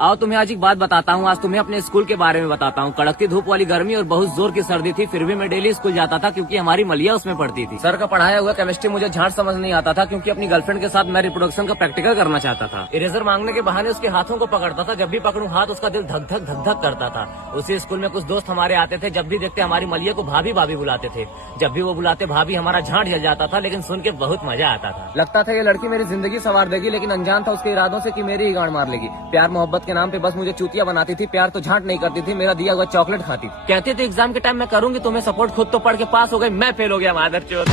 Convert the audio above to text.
आओ तुम्हें आज एक बात बताता हूँ। आज तुम्हें अपने स्कूल के बारे में बताता हूँ। कड़कती धूप वाली गर्मी और बहुत जोर की सर्दी थी, फिर भी मैं डेली स्कूल जाता था क्योंकि हमारी मलिया उसमें पढ़ती थी। सर का पढ़ाया हुआ केमिस्ट्री मुझे झाट समझ नहीं आता था क्योंकि अपनी गर्लफ्रेंड के साथ मैं रिप्रोडक्शन का प्रैक्टिकल करना चाहता था। इरेजर मांगने के बहाने उसके हाथों को पकड़ता था। जब भी पकड़ूं हाथ उसका दिल धक धक धक धक करता था। उसी स्कूल में कुछ दोस्त हमारे आते थे, जब भी देखते हमारी मलिया को भाभी भाभी बुलाते थे। जब भी वो बुलाते भाभी हमारा झाट हिल जाता था, लेकिन सुन के बहुत मजा आता था। लगता था ये लड़की मेरी जिंदगी संवार देगी, लेकिन अनजान था उसके इरादों से कि मेरी ही गांड मार लेगी। प्यार मोहब्बत के नाम पे बस मुझे चूतिया बनाती थी, प्यार तो झांट नहीं करती थी, मेरा दिया हुआ चॉकलेट खाती थी। कहती थी एग्जाम के टाइम मैं करूंगी तुम्हें सपोर्ट, खुद तो पढ़ के पास हो गई, मैं फेल हो गया मादरचोद।